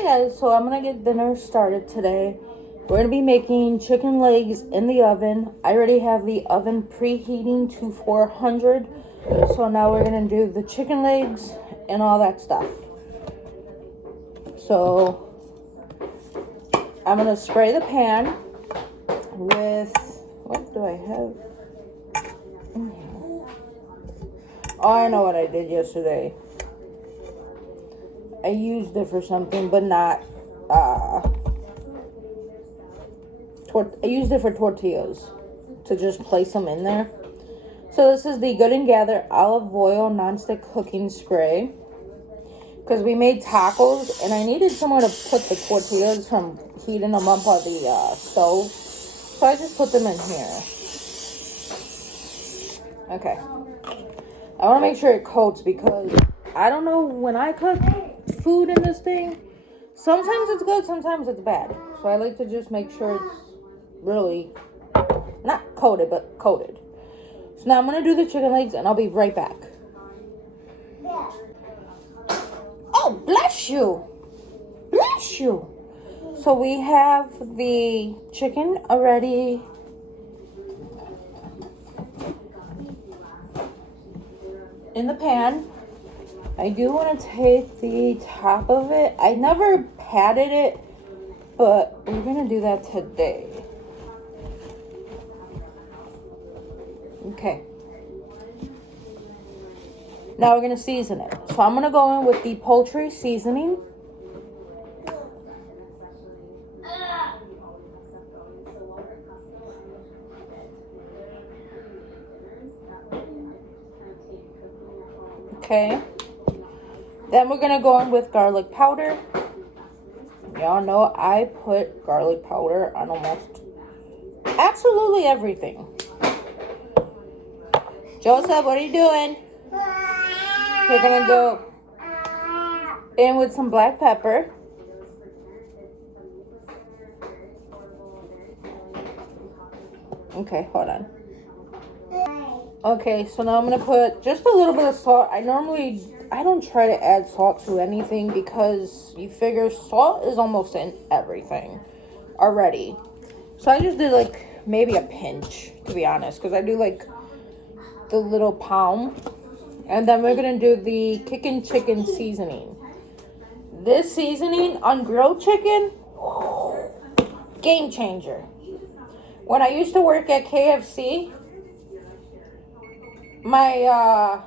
Okay guys, so I'm gonna get dinner started today. We're gonna be making chicken legs in the oven. I already have the oven preheating to 400. So now we're gonna do the chicken legs and all that stuff. So I'm gonna spray the pan with, what do I have? Oh, I know what I did yesterday. I used it for something, but not, I used it for tortillas, to just place them in there. So this is the Good & Gather olive oil nonstick cooking spray. Because we made tacos, and I needed somewhere to put the tortillas from heating them up on the stove. So I just put them in here. Okay. I want to make sure it coats because I don't know, when I cook food in this thing, sometimes it's good, sometimes it's bad. So I like to just make sure it's really not coated, but coated. So now I'm going to do the chicken legs and I'll be right back. Oh, bless you. Bless you. So we have the chicken already in the pan. I do want to take the top of it. I never patted it, but we're going to do that today. Okay. Now we're going to season it. So I'm going to go in with the poultry seasoning. Okay. Then we're going to go in with garlic powder. Y'all know I put garlic powder on almost absolutely everything. Joseph, what are you doing? We're going to go in with some black pepper. Okay, hold on. Okay, so now I'm going to put just a little bit of salt. I don't try to add salt to anything because you figure salt is almost in everything already. So I just did like maybe a pinch, to be honest, because I do like the little palm. And then we're going to do the kickin' chicken seasoning. This seasoning on grilled chicken, game changer. When I used to work at KFC, my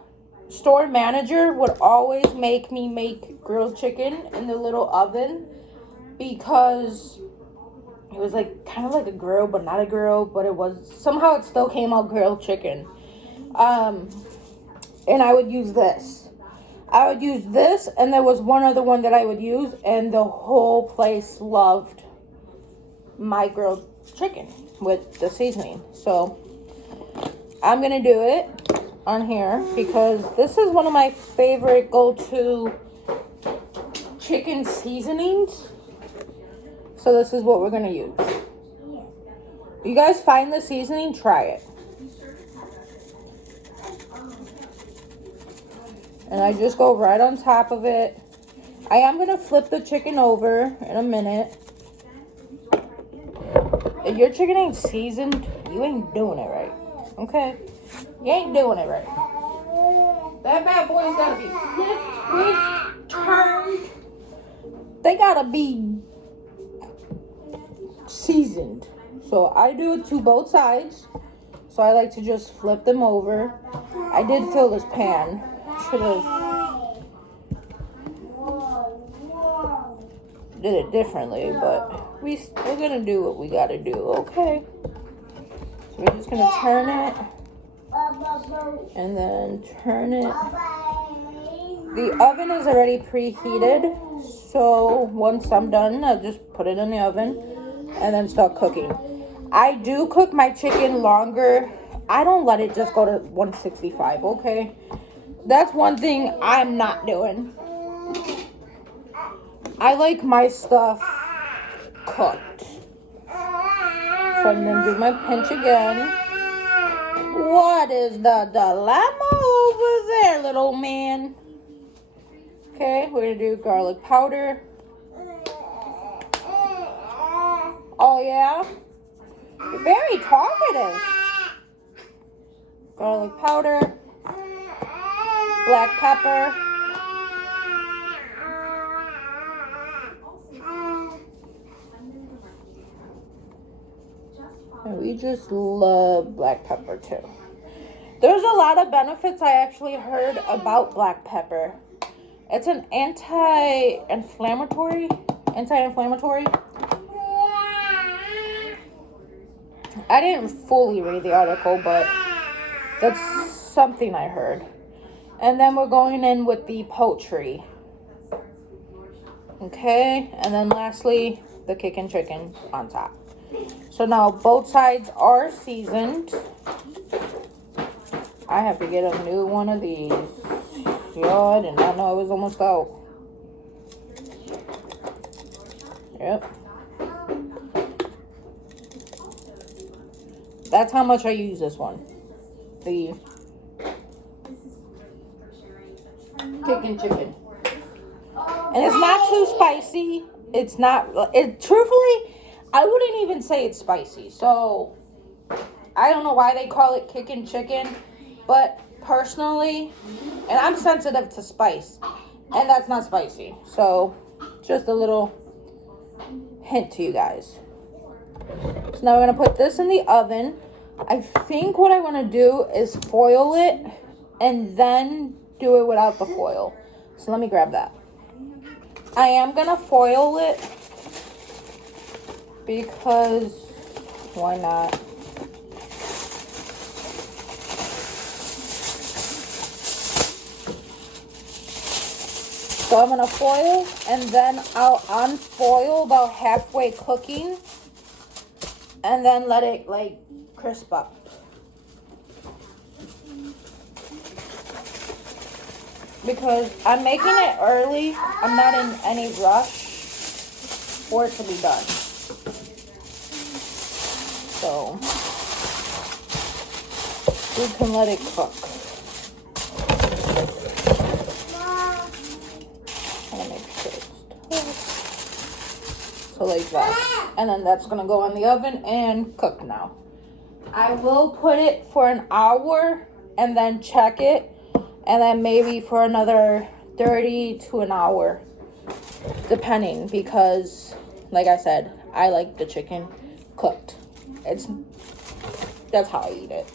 store manager would always make me make grilled chicken in the little oven because it was like kind of like a grill, but not a grill, but it was somehow it still came out grilled chicken. And I would use this. I would use this, and there was one other one that I would use, and the whole place loved my grilled chicken with the seasoning. So I'm gonna do it on here because this is one of my favorite go-to chicken seasonings. So this is what we're gonna use. You guys find the seasoning, try it. And I just go right on top of it. I am gonna flip the chicken over in a minute. If your chicken ain't seasoned, you ain't doing it right. Okay? You ain't doing it right. That bad boy's gotta be flipped, turned. They gotta be seasoned. So I do it to both sides. So I like to just flip them over. I did fill this pan. Should have did it differently, but we're gonna do what we gotta do. Okay. So we're just gonna turn it. And then turn it. The oven is already preheated, so once I'm done, I'll just put it in the oven and then start cooking. I do cook my chicken longer. I don't let it just go to 165, okay? That's one thing I'm not doing. I like my stuff cooked. So I'm gonna do my pinch again. What is the dilemma over there, little man? Okay, we're gonna do garlic powder. Oh, yeah? You're very talkative. Garlic powder. Black pepper. And we just love black pepper too. There's a lot of benefits I actually heard about black pepper. It's an anti-inflammatory. I didn't fully read the article, but that's something I heard. And then we're going in with the poultry. Okay, and then lastly, the kickin' chicken on top. So now both sides are seasoned. I have to get a new one of these. Yo, I did not know I was almost out. Yep. That's how much I use this one. The kickin' chicken. And it's not too spicy. It's not, truthfully, I wouldn't even say it's spicy. So, I don't know why they call it kickin' chicken. But personally, and I'm sensitive to spice. And that's not spicy. So, just a little hint to you guys. So now we're going to put this in the oven. I think what I want to do is foil it and then do it without the foil. So let me grab that. I am going to foil it because why not? So I'm going to foil and then I'll unfoil about halfway cooking and then let it like crisp up. Because I'm making it early. I'm not in any rush for it to be done. So we can let it cook. So like that. And then that's going to go in the oven and cook now. I will put it for an hour and then check it. And then maybe for another 30 to an hour. Depending. Because, like I said, I like the chicken cooked. That's how I eat it.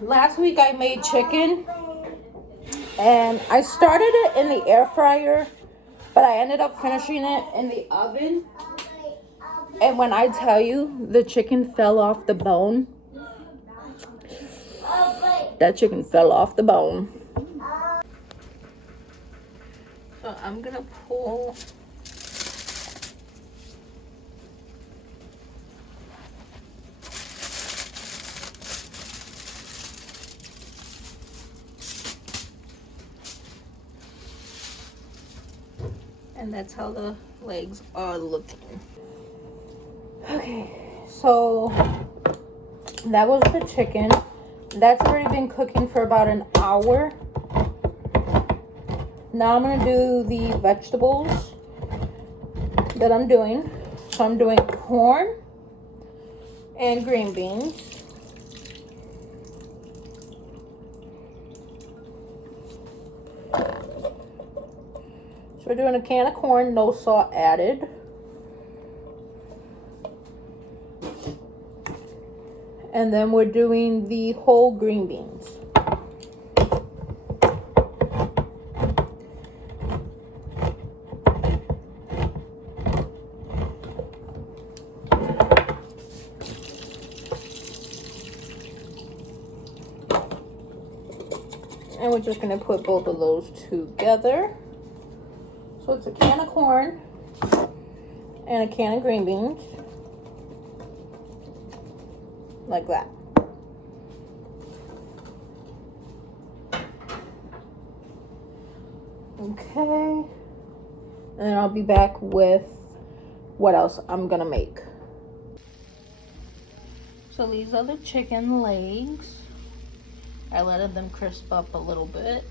Last week I made chicken. And I started it in the air fryer, but I ended up finishing it in the oven. And when I tell you the chicken fell off the bone, that chicken fell off the bone. So I'm going to pull and that's how the legs are looking. Okay, so that was the chicken. That's already been cooking for about an hour. Now I'm going to do the vegetables that I'm doing. So I'm doing corn and green beans. So we're doing a can of corn, no salt added. And then we're doing the whole green beans. And we're just going to put both of those together. So it's a can of corn and a can of green beans. Like that. Okay. And then I'll be back with what else I'm going to make. So these are the chicken legs. I let them crisp up a little bit.